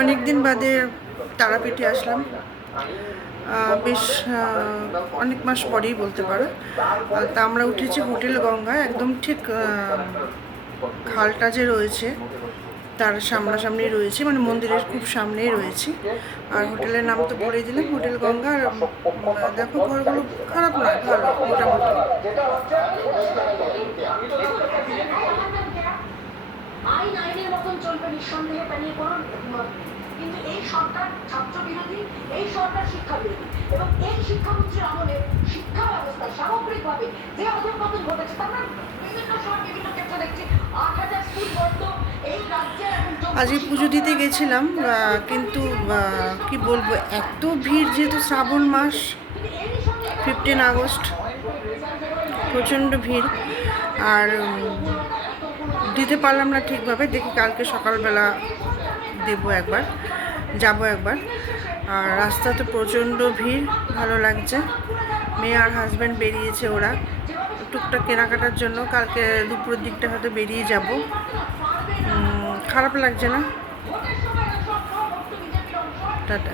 অনেক দিন বাদে তারাপীঠে আসলাম, বেশ অনেক মাস পরেই বলতে পারো। তা আমরা উঠেছি হোটেল গঙ্গা, একদম ঠিক খালটা যে রয়েছে তার সামনাসামনি রয়েছে, মানে মন্দিরের খুব সামনেই রয়েছি। আর হোটেলের নাম তো বলেই দিলাম, হোটেল গঙ্গা। আর দেখো ঘরগুলো খারাপ নয়, ভালো মোটামুটি। আইন আইনের মতন চলবে নিঃসন্দেহে, তা নিয়ে কোনো কিন্তু এই সরকার ছাত্র বিরোধী, এই সরকার শিক্ষা বিরোধী, এবং এই শিক্ষামন্ত্রীর আমলে শিক্ষা ব্যবস্থা সামগ্রিকভাবে যে অধঃপতন ঘটেছে, তার বিভিন্ন সময় বিভিন্ন ক্ষেত্রে দেখছি 8,000 স্কুল বন্ধ এই রাজ্যে। আজকে পুজো দিতে গেছিলাম, কিন্তু কি বলবো, এত ভিড়, যেহেতু শ্রাবণ মাস, 15 আগস্ট, প্রচণ্ড ভিড়। আর দিতে পারলাম না ঠিকভাবে, দেখি কালকে সকালবেলা দেবো একবার, যাবো একবার। আর রাস্তাতে প্রচণ্ড ভিড়, ভালো লাগছে। মেয়ে আর হাজব্যান্ড বেরিয়েছে, ওরা টুকটাক কেনাকাটার জন্য। কালকে দুপুরের দিকটা হয়তো বেরিয়ে যাব। খারাপ লাগছে না। টাটা।